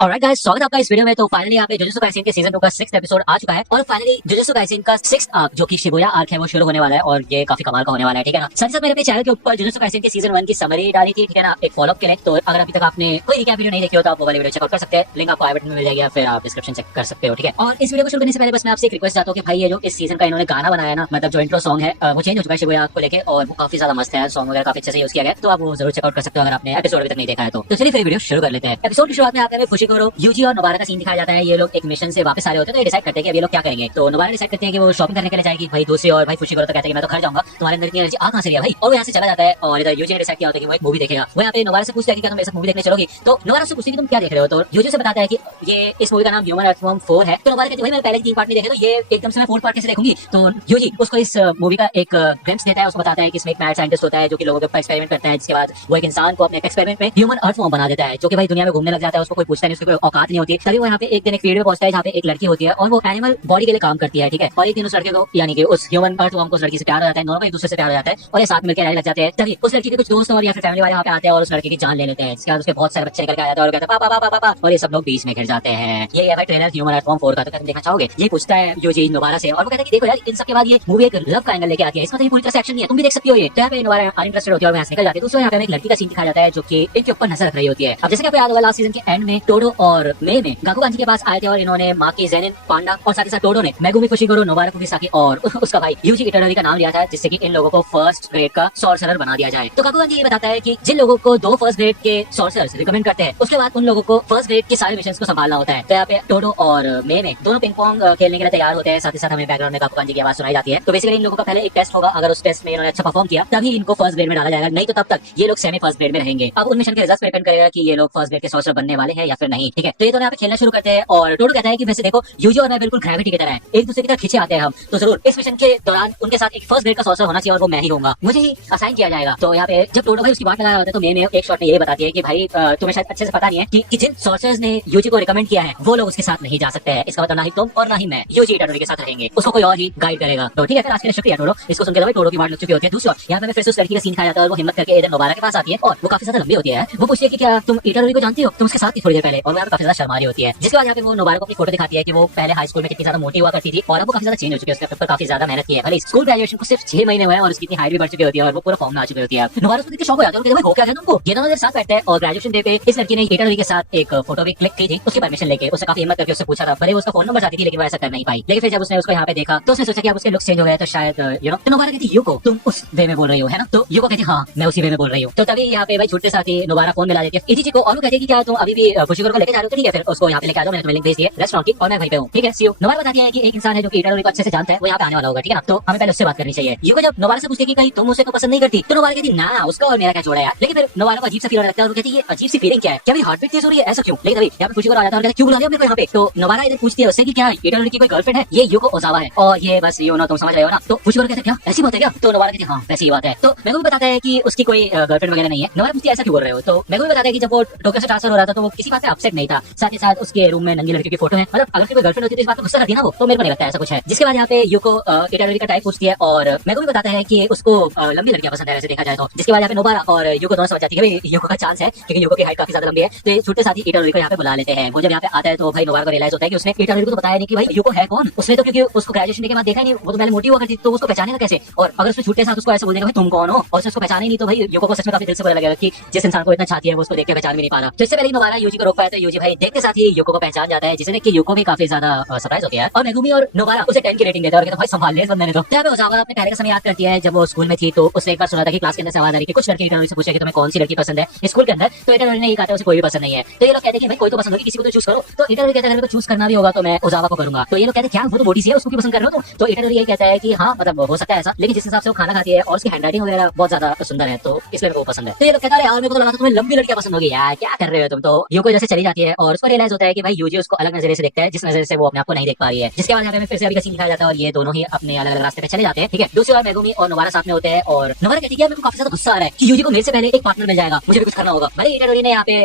Alright guys, स्वागत है आपका इस वीडियो में। तो फाइनली यहाँ पे जुजुत्सु काइसेन के सीजन 2 का 6th एपिसोड आ चुका है और फाइनली जुजुत्सु काइसेन का 6th आर्क जो कि शिबुया आर्क है वो शुरू होने वाला है और ये काफी कमाल का होने वाला है। ठीक है ना। साथ ही साथ मैंने अपने चैनल के ऊपर जुजुत्सु काइसेन के सीजन 1 की समरी डाली थी, ठीक है ना, एक फॉलोअप के लिए। तो अगर अभी तक आपने कोई रिकैप वीडियो नहीं देखी हो तो आप वो वाली वीडियो चेकआउट कर सकते हैं। लिंक आपको आई बटन में मिल जाएगा, फिर आप डिस्क्रिप्शन चेक कर सकते हो। ठीक है। और इस वीडियो को शुरू करने से पहले बस मैं आपसे एक रिक्वेस्ट चाहता हूँ कि भाई ये जो इस सीजन का इन्होंने गाना बनाया ना, मतलब जो इंट्रो सॉन्ग है वो चेंज हो चुका है शिबुया आर्क को लेके और वो काफी ज्यादा मस्त है। सॉन्ग वगैरह काफी अच्छे से यूज किया गया, तो आप वो जरूर चेकआउट कर सकते हो अगर आपने एपिसोड अभी तक नहीं देखा है तो चलिए फिर वीडियो शुरू कर लेते हैं। एपिसोड की शुरुआत में आकर फुशिकोरो, यूजी और नोबारा का सीन दिखाया जाता है। ये लोग एक मिशन से वापस आ रहे होते हैं तो ये डिसाइड करते हैं कि अब ये लोग क्या करेंगे। तो नोबारा डिसाइड करते हैं कि वो शॉपिंग करने के लिए जाएगी भाई दूसरी, और भाई फुशिकोरो तो कहते हैं कि मैं तो घर जाऊंगा, तुम्हारे अंदर इतनी एनर्जी आ कहां से रही है भाई। और वो यहाँ से चला जाता है और इधर यूजी ने डिसाइड किया होता है कि वो एक मूवी देखेगा। वो यहाँ पे नोबारा से पूछता है कि क्या तुम मेरे साथ मूवी देखने चलोगी। तो नोबारा से पूछती है कि तुम क्या देख रहे हो। तो यूजी से बताता है कि ये इस मूवी का नाम ह्यूमन अर्थवॉर्म 4 है। तो नोबारा कहती है भाई मैंने पहले 3 पार्ट नहीं देखे, तो ये एकदम से मैं 4th पार्ट कैसे देखूंगी। तो यूजी उसको इस मूवी का एक ग्लिम्प्स देता है, उसको बताता है कि इसमें एक मैड साइंटिस्ट होता है जो कि लोगों के ऊपर एक्सपेरिमेंट करता है, जिसके बाद वो एक इंसान को अपने एक्सपेरिमेंट में ह्यूमन अर्थवॉर्म बना देता है, जो कि भाई दुनिया में घूमने लग जाता है। उसको कोई पूछता नहीं, उसकी कोई औकात नहीं होती। तभी वो यहाँ पे एक दिन एक फील्ड में पहुंचता है जहाँ पे एक लड़की होती है और वो एनिमल बॉडी के लिए काम करती है। ठीक है। और एक दिन उस लड़के को यानी कि उस ह्यूमन अर्थवॉर्म को उस लड़की से प्यार हो जाता है, दोनों को एक दूसरे से प्यार हो जाता है और ये साथ मिलकर रहने लग जाते हैं। तभी उस लड़की के कुछ दोस्त और या फिर फैमिली वाले वहाँ पे आते हैं और उस लड़के की जान ले लेते हैं। इसके बाद उसके बहुत सारे बच्चे निकल के आ जाते हैं और कहते हैं पापा पापा पापा, और ये सब लोग बीच में घिर जाते हैं। ये है भाई ट्रेलर ह्यूमन अर्थवॉर्म 4 का। तो क्या तुम देखना चाहोगे? ये पूछता है यूजी नोबारा से और वो कहता है कि देखो यार इन सब के बाद ये मूवी एक लव का एंगल लेके आती है, इसका तो ये पूरी तरह से एक्शन नहीं है, तुम भी देख सकती हो ये। तो यहाँ पे नोबारा अनइंटरेस्टेड होती है और यहाँ से निकल जाती है। दूसरे यहाँ पे एक लड़की का सीन दिखाया जाता है जो कि इनके ऊपर नजर रख रही होती है। अब जैसे कि आपको याद होगा लास्ट सीजन के एंड में टोडो और मे में गाकुगान जी के पास आए थे और इन्होंने माँ की जेनिन पांडा और साथ ही साथ टोडो ने मेगुमी फुशिकोरो, नोबारा कुगिसाकी और उसका भाई यूजी इटोडोरी का नाम लिया था, जिससे कि इन लोगों को फर्स्ट ग्रेड का सॉर्सरर बना दिया जाए। तो गाकुगान जी ये बताता है कि जिन लोगों को 2 फर्स्ट ग्रेड के सॉर्सरर्स रिकमेंड करते हैं उसके बाद उन लोगों को फर्स्ट ग्रेड के सारे मिशंस को संभालना होता है। तो यहाँ पे टोडो और मे में दोनों पिंग पोंग खेलने के लिए तैयार होते हैं। साथ ही साथ हमें बैकग्राउंड में गाकुगान जी की आवाज सुनाई जाती है। तो बेसिकली इन लोगों का पहले एक टेस्ट होगा, अगर उस टेस्ट में इन्होंने अच्छा परफॉर्म किया तभी इनको फर्स्ट ग्रेड में डाला जाएगा, नहीं तो तब तक ये लोग सेमी फर्स्ट ग्रेड में रहेंगे। अब उन मिशन के रिजल्ट डिपेंड करेगा कि ये लोग फर्स्ट ग्रेड के सॉर्सरर बनने वाले हैं या फिर नहीं। ठीक है। तो ये दोनों यहाँ पे खेलना शुरू करते हैं और टोडो कहता है कि वैसे देखो यूजी और मैं बिल्कुल ग्रेविटी की तरह है, एक दूसरे की तरह खींचे आते हैं हम, तो जरूर इस मिशन के दौरान उनके साथ एक फर्स्ट ग्रेड का सॉर्सर होना चाहिए और वो मैं ही होऊंगा, मुझे ही असाइन किया जाएगा। तो यहाँ पे जब टोडो भाई उसकी बात लगा रहा होता है तो मे एक शॉट में ये बताती है कि भाई तुम्हें शायद अच्छे से पता नहीं है कि जिन सॉर्सरर्स ने यूजी को रिकमेंड किया है वो लोग उसके साथ नहीं जा सकते हैं। इसका मतलब ना ही तुम और ना ही मैं यूजी इटोडोरी के साथ रहेंगे, उसको कोई और ही गाइड करेगा। तो ठीक है, फिर आज के लिए शुक्रिया टोडो। इसको सुनकर भाई टोडो की बात लग चुकी होती है। दूसरा यहाँ पे फिर से उस लड़की का सीन खाया जाता है और वो हिम्मत करके इधर नोबारा के पास आती है और वो काफी ज्यादा लंबी होती है। वो पूछती है कि क्या तुम इटोडोरी को जानती हो, तुम उसके साथ थी थोड़ी देर पहले, और वो काफी ज्यादा शर्मा रही होती है। जिसके बाद यहाँ पे वो नोबारा को अपनी फोटो दिखाती है कि वो पहले हाई स्कूल में कितनी ज्यादा मोटी हुआ करती थी और अब वो काफी ज्यादा चेंज हो चुकी है, उसके ऊपर काफी ज्यादा मेहनत की है। भले स्कूल ग्रेजुएशन को सिर्फ 6 महीने हुए हैं और उसकी इतनी हाइट भी बढ़ चुकी होती है और वो पूरा फॉर्म में आ चुकी होती है। नोबारा उसको देख के शॉक हो जाता है और कहता है भाई हो क्या है तुमको। ये दोनों साथ बैठते हैं और ग्रेजुएशन डे पे इस लड़की ने इटोडोरी के साथ एक फोटो भी क्लिक की थी उसकी परमिशन लेके। उससे काफी हिम्मत करके उससे पूछा था, भले उसका फोन नंबर चाहती थी लेकिन वो ऐसा कर नहीं पाई। लेकिन फिर जब उसने उसको यहाँ पे देखा तो उसने सोचा कि अब उसके लुक चेंज हो गए तो शायद यू नो। तो नोबारा कहती यूको तुम उस वे में बोल रही हो है ना। तो यूको कहती हाँ मैं उसी वे में बोल रही हूँ। तो तभी यहाँ पे भाई छुट्टे साथ ही नोबारा फोन मिला देती है इजी को और वो कहती है कि क्या तुम अभी भी फुशिकोरो को लेके जा रहे हो। तो ठीक है, फिर उसको यहाँ पे लेके आ जाओ, मैंने तुम्हें लिंक भेज दिया रेस्टोरेंट की और मैं वहीं पे हूँ। ठीक है, सी यू। नोबारा बताती है कि एक इंसान है जो कि इटोडोरी को अच्छे से जानता है, वो यहाँ पे आने वाला होगा। ठीक है ना। तो हमें पहले उससे बात करनी चाहिए। यूको जब नोबारा से पूछती है कि कहीं तुम उसे को पसंद नहीं करती तो नोबारा कहती ना उसका और मेरा क्या जोड़ा है यार। लेकिन फिर नोबारा को अजीब सा फील होने लगता है और वो कहती है ये अजीब सी फीलिंग क्या है, क्या मेरी हार्ट बीट तेज हो रही है ऐसा क्यों। लेकिन अभी यहाँ पे फुशिकोरो आ जाता है और कहता है क्यों बुला लिया मेरे को यहाँ पे। तो नोबारा इधर पूछती है उससे कि क्या इटोडोरी की कोई गर्लफ्रेंड है, ये यूको ओजावा है और ये बस यू नो तुम समझ रहे हो ना। तो फुशिकोरो कहता है क्या ऐसी बात है क्या। तो नोबारा कहती है हाँ वैसी बात है। तो मेरे को भी बताता है कि उसकी कोई गर्लफ्रेंड वगैरह नहीं है। नोबारा पूछती है ऐसा क्यों बोल रहे हो। तो मेरे को भी बताता है कि जब वो टोक्यो से ट्रांसफर हो रहा था तो वो किसी बात पे अपसेट नहीं था। साथ ही साथ उसके रूम में नंगी लड़की की फोटो है, मतलब अगर कोई गर्लफ्रेंड होती तो इस बात पर गुस्सा करती ना वो। तो मेरे को नहीं लगता ऐसा कुछ है। जिसके बाद यहाँ पे यूको इटोडोरी का टाइप पूछती है और मेरे को भी बताता है कि उसको लंबी लड़कियां पसंद है वैसे देखा जाए तो। जिसके बाद यहाँ पे नोबारा और यूको दोनों समझ जाती है कि यूको का चांस है क्योंकि यूको की हाइट काफी ज्यादा लंबी है। तो छुट्टे साथ ही इटोडोरी को यहाँ पे बुला लेते हैं। वो जब यहाँ पे आता है तो भाई नोबारा को रियलाइज होता है कि उसने इटोडोरी को तो बताया नहीं कि भाई यूको है कौन। उसने तो क्योंकि उसको ग्रेजुएशन के बाद देखा नहीं, वो तो पहले मोटी हुआ करती तो उसको पहचानेगा कैसे। और अगर उसने छुट्टे साथ उसको ऐसे बोल देगा भाई तुम कौन हो और उसको पहचाने नहीं तो भाई यूको को सच में काफी दिल से बुरा लगेगा कि जिस इंसान को इतना चाहती है वो उसको देख के पहचान भी नहीं पा रहा। तो इससे पहले नोबारा यूजी को रोक पाया था। यूजी भाई देखते साथ ही यूको को पहचान जाता है, जिसने कि यूको भी काफी ज्यादा सरप्राइज हो गया है और मेगुमी और नोबारा उसे 10 की रेटिंग देते हैं और कहते भाई संभाल ले इस बंदे ने। तो यहाँ पे ओजावा अपने पहले का समय याद करती है जब वो स्कूल में थी तो उसने एक बार सुना था कि क्लास के अंदर से आवाज आ रही कि कुछ लड़के इटोडोरी से पूछे कि तुम्हें कौन सी लड़की पसंद है स्कूल के अंदर। तो इटोडोरी ने ये कहा था उसे कोई भी पसंद नहीं है। तो ये लोग कहते हैं कि भाई कोई तो पसंद होगी, किसी को तो चूज करो। तो इटोडोरी कहता है अगर चूज करना भी होगा तो मैं ओजावा को करूंगा। तो ये लोग कहते हैं क्या वो तो मोटी सी है उसको क्यों पसंद कर रहे हो तुम। तो इटोडोरी ये कहता है कि हाँ मतलब हो सकता है ऐसा, लेकिन जिस हिसाब से वो खाना खाती है और उसकी हैंडराइटिंग वगैरह बहुत ज्यादा सुंदर है तो इसलिए मेरे को पसंद है। तो ये लोग कहता है यार मेरे को तो लगा था तुम्हें लंबी लड़कियां पसंद होगी यार, क्या कर रहे हो तुम। तो यूको जैसे चली जाती है और उसको रियलाइज होता है कि भाई यूजी उसको अलग नजरिए से देखता है जिस नजर से वो अपने आप को नहीं देख पा रही है। जिसके बाद यहाँ पे फिर से अभी का सीन दिखाया जाता है और ये दोनों ही अपने अलग अलग रास्ते पे चले जाते हैं। ठीक है, दूसरी बार मेगुमी और नोबारा साथ में होते हैं और नोबारा कहती है मेरे को काफी ज्यादा गुस्सा आ रहा है कि यूजी को मेरे से पहले एक पार्टनर मिल जाएगा, मुझे भी कुछ करना होगा। भले इटोडोरी ने यहाँ पे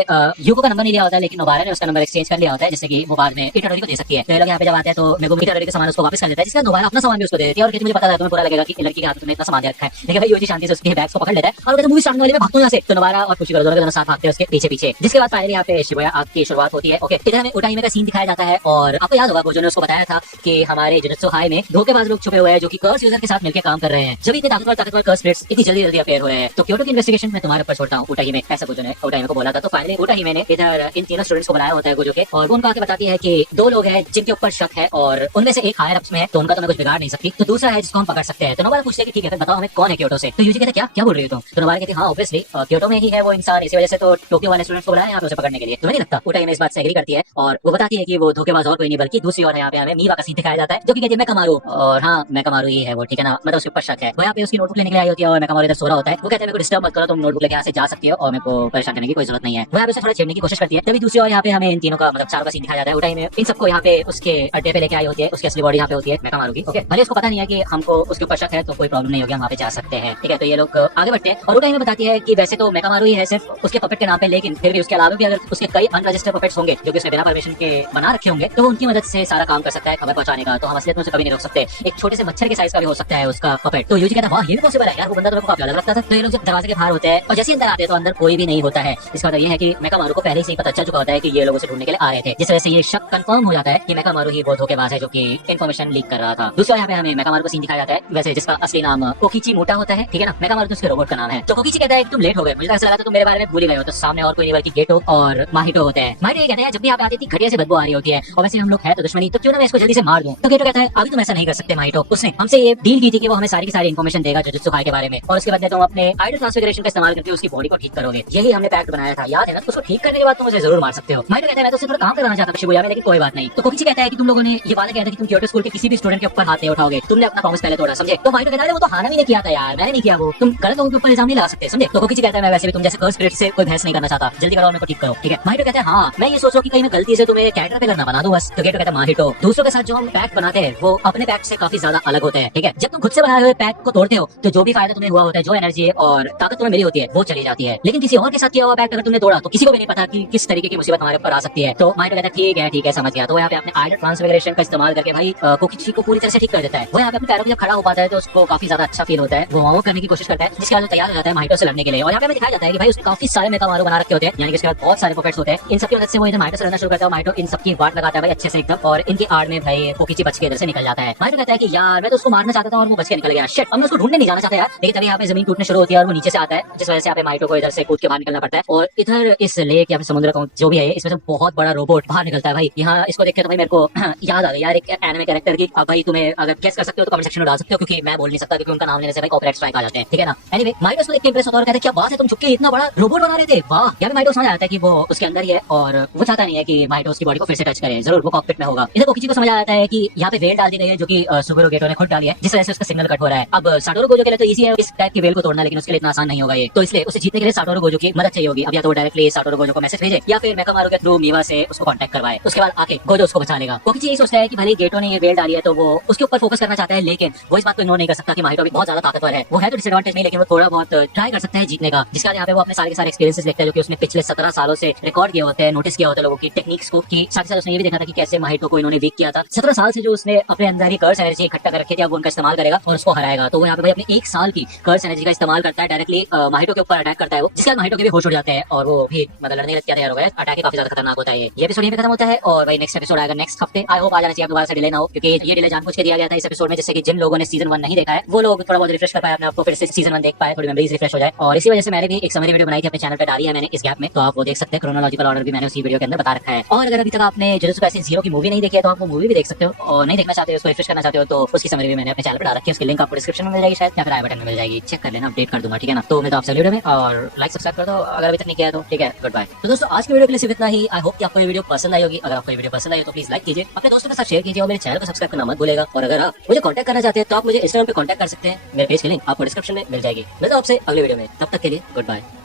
यूको का नंबर नहीं लिया होता है लेकिन नोबारा ने उसका नंबर एक्सचेंज कर लिया होता है जिससे कि वो बाद में इटोडोरी को दे सकती है। तो ये लोग यहाँ पे जब आते हैं तो मेगुमी इटोडोरी के सामान उसको वापस कर लेता है, जिसका नोबारा अपना सामान भी उसको दे देती है और कहती मुझे पता था तुम्हें बुरा लगेगा कि लड़की के हाथ में इतना सामान रखा है। लेकिन भाई यूजी शांति से उसके बैग्स को पकड़ लेता है और कहता है मूवी स्टार्ट होने वाली मैं भागता हूं यहाँ से। तो नोबारा और फुशिकोरो दोनों साथ भागते हैं उसके पीछे पीछे। जिसके बाद फाइनली यहाँ पे शिबुया आग की शुरुआत होती है। ओके, इधर हमें उटाहिमे का सीन दिखाया जाता है और आपको याद होगा गोजो ने उसको बताया था कि हमारे जुजुत्सु हाई में धोखेबाज लोग छुपे हुए हैं जो कि कर्स यूजर के साथ मिलकर काम कर रहे हैं। जब इतने ताकतवर कर्स स्प्लिट्स इतनी जल्दी अपेयर हो रहे हैं तो क्योटो की इन्वेस्टिगेशन मैं तुम्हारे ऊपर छोड़ता हूँ। उटाहिमे ऐसा गोजो ने उटाहिमे को बोला था। तो फाइनली उटाहिमे ने इधर इन तीनों स्टूडेंट्स को बुलाया होता है गोजो के, और वो उनको आके बताती है कि दो लोग हैं जिनके ऊपर शक है और उनमें से एक हायर अप्स में है तो उनका तो मैं कुछ बिगाड़ नहीं सकती, तो दूसरा है जिसको हम पकड़ सकते हैं। तो नोबारा पूछते हैं कि ठीक है फिर बताओ हमें कौन है क्योटो से। तो यूजी कहते हैं क्या बोल रही हो तुम? तो नोबारा कहती है हाँ ऑब्वियसली क्योटो में ही है वो इंसान, इसी वजह से तो टोक्यो वाले स्टूडेंट्स को बुलाया यहाँ पे उसे पकड़ने के लिए। तुम्हें नहीं लगता? उटाहिमे इस बात से एग्री करती है और वो बताती है कि वो धोखेबाज और कोई नहीं बल्कि दूसरी और यहाँ पे हमें मीवा का सीन दिखाया जाता है जो कि कहती है मेकामारू, और हाँ मेकामारू ही है वो, ठीक है ना, मतलब उसके ऊपर शक है। वो यहाँ पे उसकी नोटबुक लेने के लिए आई होती है और मेकामारू इधर सो रहा होता है। वो कहते हैं मेरे को डिस्टर्ब मत करो, तुम नोटबुक लेके यहाँ से जा सकती हो और मेरे को परेशान करने की कोई जरूरत नहीं है। वो यहाँ पे उसे थोड़ा छेड़ने की कोशिश करती है। तभी दूसरी और यहाँ पे हमें इन तीनों का मतलब चारों का सीन दिखाया जाता है। उटाहिमे इन सबको यहाँ पे उसके अड्डे पे लेके आई होती है, उसकी असली बॉडी यहाँ पे होती है मेकामारू की। ओके, भले उसको पता नहीं है कि हमको उसके ऊपर शक है तो कोई प्रॉब्लम नहीं होगी, हम वहाँ पे जा सकते हैं, ठीक है। तो ये लोग आगे बढ़ते हैं और उटाहिमे बताती है कि वैसे तो मेकामारू ही है सिर्फ उसके पपेट के नाम पे, लेकिन फिर भी उसके अलावा भी अगर उसके कई अनरजिस्टर्ड पपेट्स होंगे जो कि उसने बिना परमिशन के बना रखे होंगे तो उनकी मदद से सारा काम कर सकता है खबर पहुंचाने का। तो हम असलियत में उसे कभी नहीं रोक सकते। एक छोटे से मच्छर के साइज का भी हो सकता है उसका पपेट। तो यूजी कहता है वाह ये भी पॉसिबल है यार, वो बंदा तो मेरे को काफी अलग लगता था। तो ये लोग जब दरवाजे के बाहर होते हैं और जैसे अंदर आते हैं तो अंदर कोई भी नहीं होता है। इसका मतलब ये है कि मेकामारू को पहले से ही पता चल चुका होता है कि ये लोग उसे ढूंढने के लिए आ रहे थे, जिस वजह से ये शक कंफर्म हो जाता है कि मेकामारू ही वो धोखेबाज है जो कि इन्फॉर्मेशन लीक कर रहा था। दूसरा यहाँ पे हमें मेकामारू को सीन दिखाया जाता है वैसे जिसका असली नाम कोकिची मोटा होता है, ठीक है ना। मेकामारू तो उसके रोबोट का नाम है। तो कोकिची कहता है कि तुम लेट हो गए, मुझे ऐसा लगा था तुम मेरे बारे में भूल ही गए हो। तो सामने और कोई नहीं बल्कि गेटो और माहिटो होते हैं। माहिटो ये कहते हैं जब भी आप आती थी घटिया से बदबू आ रही होती है और वैसे हम लोग है तो दुश्मनी, तो क्यों ना मैं इसको जल्दी से मार दूं। तो गेटो कहता है अभी तुम ऐसा नहीं कर सकते माहिटो, उसने हमसे ये डील की थी कि वो हमें सारी की सारी इन्फॉर्मेशन देगा जुजुत्सु काई के बारे में और उसके बाद तुम अपने आइडल ट्रांसफिगरेशन का इस्तेमाल करके उसकी बॉडी को ठीक करोगे। यही हमने पैक्ट बनाया था, याद है ना। उसको ठीक करने के बाद तुम मुझे जरूर मार सकते हो। माहिटो कहता है मैं तो उससे थोड़ा काम कराना चाहता था शिबुया में, लेकिन कोई बात नहीं। तो कोकिची कहता है कि तुम लोगों ने ये वादा किया था कि तुम क्योटो स्कूल के किसी भी स्टूडेंट के ऊपर हाथ नहीं उठाओगे, तुमने अपना प्रॉमिस पहले तोड़ा, समझे। तो माहिटो कहता है वो तो हाना भी नहीं किया था यार, मैंने नहीं किया, वो तुम गलत लोगों के ऊपर इल्जाम नहीं लगा सकते, समझे। तो कोकिची कहता है मैं वैसे भी तुम जैसे कर्स स्पिरिट से कोई बहस नहीं करना चाहता, जल्दी करो और मेरे को ठीक करो, ठीक है। माहिटो कहता है हाँ मैं ये सोच रहा हूं कि कहीं मैं गलती से तुम्हें कैरेक्टर पे करना बना दूं बस। तो गेटो कहता है माहिटो दूसरों के साथ जो हम पैक्ट बनाते हैं वो अपने पैक्ट से काफी ज्यादा अलग होते हैं, ठीक है। जब तुम खुद से बनाए हुए पैक्ट को तोड़ते हो तो जो भी फायदा तुम्हें हुआ होता है, जो एनर्जी और ताकत तुम्हें मिली होती है वो चली जाती है, लेकिन किसी और के साथ किया हुआ पैक्ट अगर तुमने तोड़ा तो किसी को भी नहीं पता कि किस तरीके की मुसीबत हमारे ऊपर आ सकती है। तो माहिटो कहता है ठीक है समझ गया। तो यहाँ पे अपने आइडल ट्रांसफिगरेशन का इस्तेमाल करके भाई कोकिची को पूरी तरह से ठीक कर देता है। वो यहाँ पे अपने पैरों पे जब खड़ा हो पाता है तो उसको काफी ज्यादा अच्छा फील होता है, वो करने की कोशिश करता है, जिसके बाद तैयार हो जाता है माहिटो से लड़ने के लिए। और यहाँ पे हमें दिखाया जाता है कि भाई उसने काफी सारे मेकामारू बना रखे होते हैं, यानी कि उसके बाद बहुत सारे पॉकेट्स होते हैं। इन सबकी मदद से वो इधर माहिटो से लड़ना शुरू करता है। माहिटो इन सबकी वाट लगाता है भाई अच्छे से एकदम, और इनकी आड़ में भाई कोकिची बच के इधर से निकल जाता है। माहिटो कहता है कि यार मैं तो उसको मारना चाहता था और वो बच के निकल गया, शिट। अब मैं उसको ढूंढने नहीं जाना चाहता यार, लेकिन तभी यहाँ पे जमीन टूटने शुरू होती है और वो नीचे से आता है, जिस वजह से यहाँ पे माहिटो को इधर से कूद के बाहर निकलना पड़ता है। और इधर इस लेक या फिर समुद्र का जो भी है इसमें से बहुत बड़ा रोबोट बाहर निकलता है भाई। यहाँ इसको देख के तो भाई मेरे को याद आ गई यार एक एनिमे कैरेक्टर की। अब भाई तुम्हें अगर गेस कर सकते हो तो कमेंट सेक्शन में डाल सकते हो, क्योंकि मैं बोल नहीं सकता क्योंकि उनका नाम लेने से भाई कॉपीराइट स्ट्राइक आ जाते हैं, ठीक है ना। एनीवे माहिटो उसको देख के इंप्रेस होता है और कहता है क्या बात है तुम चुपके इतना बड़ा रोबोट बना रहे थे, वाह। यहाँ पे माहिटो समझ आता है कि वो उसके अंदर ही है और वो चाहता नहीं है कि माहिटो उसकी बॉडी को फिर से टच करे, जरूर वो कॉकपिट में होगा। इधर कोकिची को समझ आ जाता है कि यहाँ पे वेल डाल दी गई है जो कि सुगुरु गेटो ने खुद डाली है, जिस वजह से उसका सिग्नल कट हो रहा है। अब साटोरू गोजो के लिए तो इजी है इस टाइप की वेल को तोड़ना, लेकिन उसके लिए इतना आसान नहीं होगा ये। तो इसलिए उसे जीतने के लिए साटोरू गोजो की मदद चाहिए होगी। अब या तो डायरेक्टली साटोरू गोजो को मैसेज भेजे या फिर मेकामारू के थ्रू मीवा से उसको कांटेक्ट करवाए, उसके बाद आके गोजो उसको बचा लेगा। कोकिची यही सोचता है कि भले गेटो ने ये वेल डाली है तो वो उसके ऊपर फोकस करना चाहता है, लेकिन वो इस बात को इग्नोर नहीं कर सकता कि माहिटो भी बहुत ज्यादा ताकतवर है। वो है तो डिसएडवांटेज में, लेकिन वो थोड़ा बहुत ट्राई कर सकता है जीतने का, जिसका यहाँ पे वो अपने सारे के सारे एक्सपीरियंसेस देखता है जो कि उसने पिछले 17 सालों से रिकॉर्ड किए होते हैं, नोटिस किया होता है लोगों की टेक्निक्स को। कि साथ ही साथ उसने ये भी देखा था कि कैसे माहिटो को इन्होंने वीक किया था। 17 साल से जो उसने अपने अंदर ही कर्स एनर्जी इकट्ठा कर रखी थी, अब वो उनका इस्तेमाल करेगा और उसको हराएगा। तो वो यहाँ पे भाई अपने 1 साल की कर्स एनर्जी का इस्तेमाल करता है, डायरेक्टली माहिटो के ऊपर अटैक करता है वो, जिसके बाद माहिटो के भी होश उड़ जाते हैं और वो भी मतलब लड़ने के तैयार हो गए। अटैक काफी ज्यादा खतरनाक होता है। ये एपिसोड यहीं पे खत्म होता है और भाई नेक्स्ट एपिसोड आएगा नेक्स्ट हफ्ते। आई होप आ जाना चाहिए, दोबारा से डिले ना हो, क्योंकि ये डिले जानबूझ के दिया गया था इस एपिसोड में, जिससे कि जिन लोगों ने सीजन 1 नहीं देखा है वो लोग थोड़ा बहुत रिफ्रेश कर पाए अपने आपको, फिर से सीजन 1 देख पाए, थोड़ी मेमोरीज रिफ्रेश हो जाए। और इसी वजह से मैंने भी एक समरी वीडियो बनाई थी अपने चैनल पे, डाली है मैंने इस गैप में, तो आप वो देख सकते हैं। क्रोनोलॉजिकल ऑर्डर भी मैंने उसी वीडियो के अंदर बता रखा है। और अगर अभी तक आपने जुजुत्सु काइसेन 0 की मूवी नहीं देखी है तो आप वो मूवी भी देख सकते हो, और नहीं देखना चाहते हो उसको रिफ्रेश करना चाहते हो तो उसकी समरी भी मैंने अपने चैनल पर डाल रखी है, उसकी लिंक आपको डिस्क्रिप्शन में मिल जाएगी शायद, या फिर आई बटन में मिल जाएगी, चेक कर लेना, अपडेट कर दूंगा, ठीक है ना। तो मैं तो आपसे वीडियो में और लाइक सब्सक्राइब कर दो अगर अभी तक नहीं किया है तो, ठीक है। Good bye. तो दोस्तों आज की वीडियो के लिए सिर्फ इतना ही। आई होप कि आपको ये वीडियो पसंद आई होगी। अगर आपको ये वीडियो पसंद आई तो प्लीज लाइक कीजिए, अपने दोस्तों के साथ शेयर कीजिए और मेरे चैनल को सब्सक्राइब करना मत भूलेगा। और अगर आप मुझे कांटेक्ट करना चाहते हैं तो आप मुझे इंस्टाग्राम पे कांटेक्ट कर सकते हैं, मेरे पेज की लिंक आपको डिस्क्रिप्शन में मिल जाएगी। मिलता हूं आपसे अगले वीडियो में, तब तक के लिए गुड बाय।